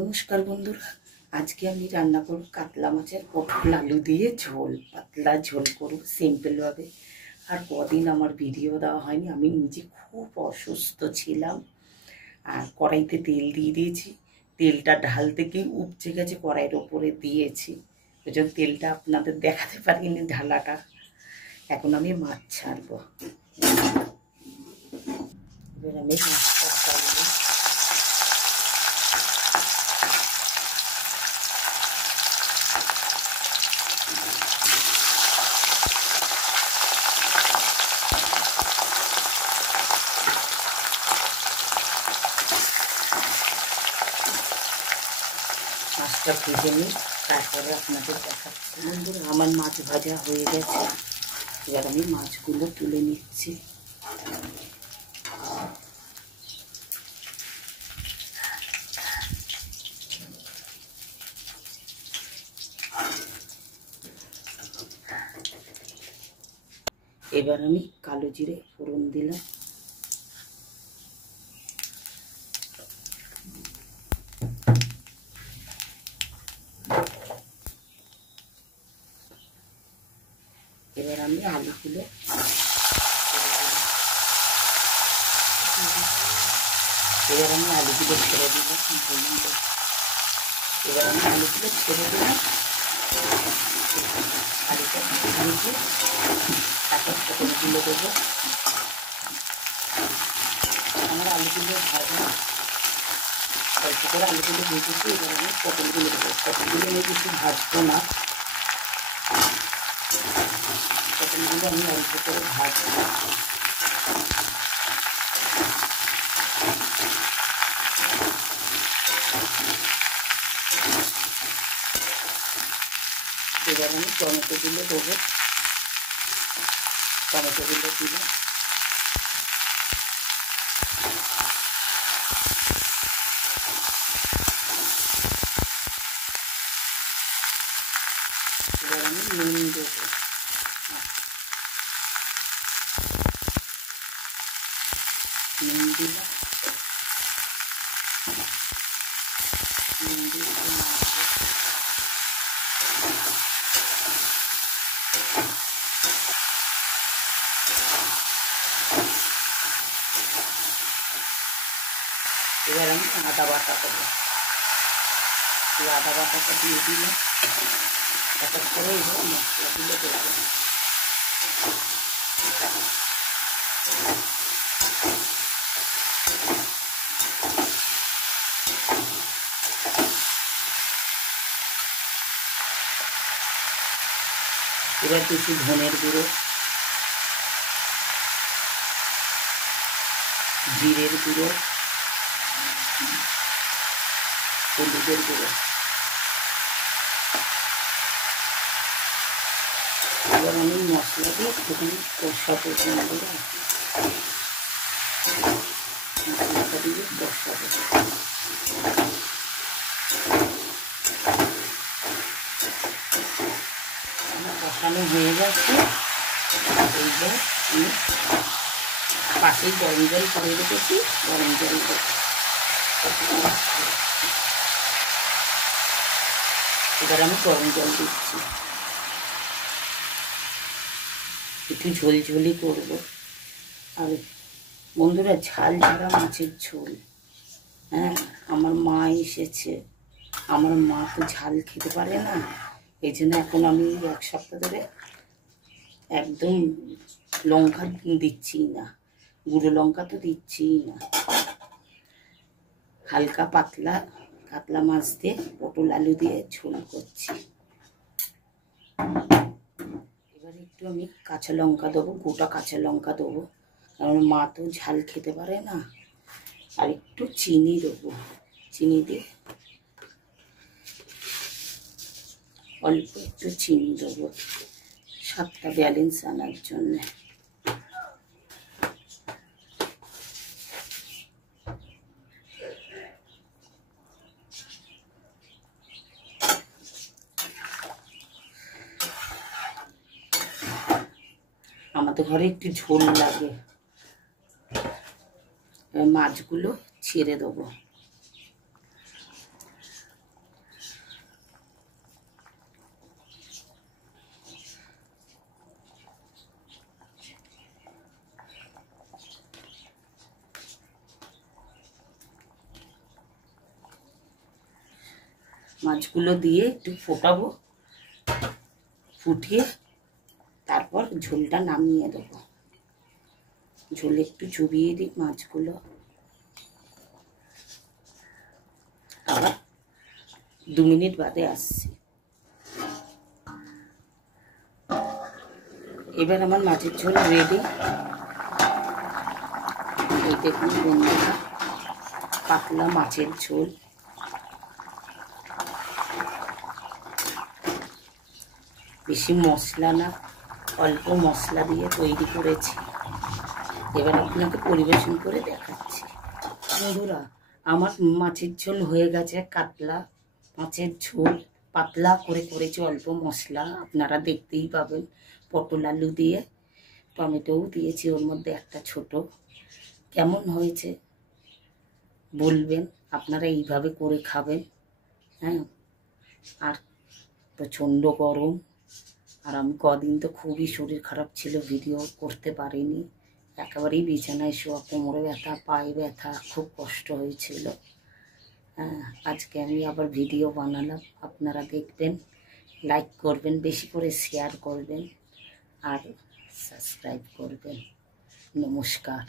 নমস্কার বন্ধুরা, আজকে আমি রান্না করব কাতলা মাছের পটল আলু দিয়ে ঝোল। পাতলা ঝোল করব সিম্পলভাবে। আর কদিন আমার ভিডিও দেওয়া হয়নি, আমি নিজে খুব অসুস্থ ছিলাম। আর কড়াইতে তেল দিয়ে দিয়েছি, তেলটা ঢালতে গিয়ে উপচে গেছে, কড়াইয়ের ওপরে দিয়েছি, ওই জন্য তেলটা আপনাদের দেখাতে পারিনি ঢালাটা। এখন আমি মাছ ছাড়বো। এবার আমি মাছটা ছাড়বো। মাছটা ভেজে নিই, তারপরে আপনাদের দেখাচ্ছি। বন্ধুরা, আমার মাছ ভাজা হয়ে গেছে, এবার আমি মাছগুলো তুলে নিচ্ছি। এবার আমি কালো জিরে ফোড়ন দিলাম। এবার আমি আলুগুলো ছেড়ে দিলাম। এবার আমি আলুগুলো ছেড়ে দিলাম। আলুটা ভেজে তারপর পটলগুলো দেবো। আমার আলুগুলো ভাজা অল্প করে আলুগুলো ভেজেছি। এবার আমি পটলগুলো দেবো। পটলগুলো আমি কিছু ভাজবো না, পটলগুলো আমি অল্প করে ভাজবো। এবার আমি টমেটোগুলো দেবো। টমেটোগুলো দিলাম। এবার আমি নুন দেবো। নুন দিলাম। নুন দিয়ে এবার আমি আদা বাটা দেবো। এই আদা বাটাটা দিয়ে দিলাম। তারপর করে এবার মশলাগুলো দেবো। এবার কিছু ধনের গুঁড়ো, জিরের গুঁড়ো, হলুদের গুঁড়ো। এবার আমি মশলা দিয়ে একটুখানি কষাবো। মশলাটা দিয়ে কষাবো। আমার কষানো হয়ে গেছে। এইবার আমি পাশেই গরম জল করে রেখেছি, গরম জল এবার আমি গরম জল দিচ্ছি। একটু ঝোলঝোলি করবো। আর বন্ধুরা, ঝাল ছাড়া মাছের ঝোল। হ্যাঁ, আমার মা এসেছে, আমার মা তো ঝাল খেতে পারে না, এই জন্য এখন আমি 1 সপ্তাহ ধরে একদম লঙ্কা দিচ্ছি না, গুঁড়ো লঙ্কা তো দিচ্ছিই না। হালকা পাতলা কাতলা মাছ দিয়ে পটল আলু দিয়ে ঝোল করছি। এবার একটু আমি কাঁচা লঙ্কা দেবো, গোটা কাঁচা লঙ্কা দেবো, কারণ মা তো ঝাল খেতে পারে না। আর একটু চিনি দেবো। চিনি দিয়ে অল্প একটু চিনি দেবো, স্বাদটা ব্যালেন্স আনার জন্যে। আমাদের ঘরে একটু ঝোল লাগে। মাছগুলো ছেড়ে দেবো। মাছগুলো দিয়ে একটু ফোটাবো, ফুটিয়ে তারপর ঝোলটা নামিয়ে দেবো। ঝোলে একটু চুবিয়ে দিই মাছগুলো, আবার 2 মিনিট বাদে আসছি। এবার আমার মাছের ঝোল রেডি। এই দেখুন বন্ধুরা, পাতলা মাছের ঝোল। বেশি মশলা না, অল্প মশলা দিয়ে তৈরি করেছি। এবার আপনাকে পরিবেশন করে দেখাচ্ছি। বন্ধুরা, আমার মাছের ঝোল হয়ে গেছে। কাতলা মাছের ঝোল পাতলা করে করেছি, অল্প মশলা, আপনারা দেখতেই পাবেন। পটল আলু দিয়ে, টমেটোও দিয়েছি ওর মধ্যে একটা ছোট। কেমন হয়েছে বলবেন, আপনারা এইভাবে করে খাবেন। হ্যাঁ, আর প্রচণ্ড গরম, আর আমি কদিন তো খুবই শরীর খারাপ ছিল, ভিডিও করতে পারিনি। একেবারেই বিছানায় শোয়া, কোমরে ব্যথা, পায়ে ব্যথা, খুব কষ্ট হয়েছিল। হ্যাঁ, আজকে আমি আবার ভিডিও বানালাম, আপনারা দেখবেন, লাইক করবেন, বেশি করে শেয়ার করবেন আর সাবস্ক্রাইব করবেন। নমস্কার।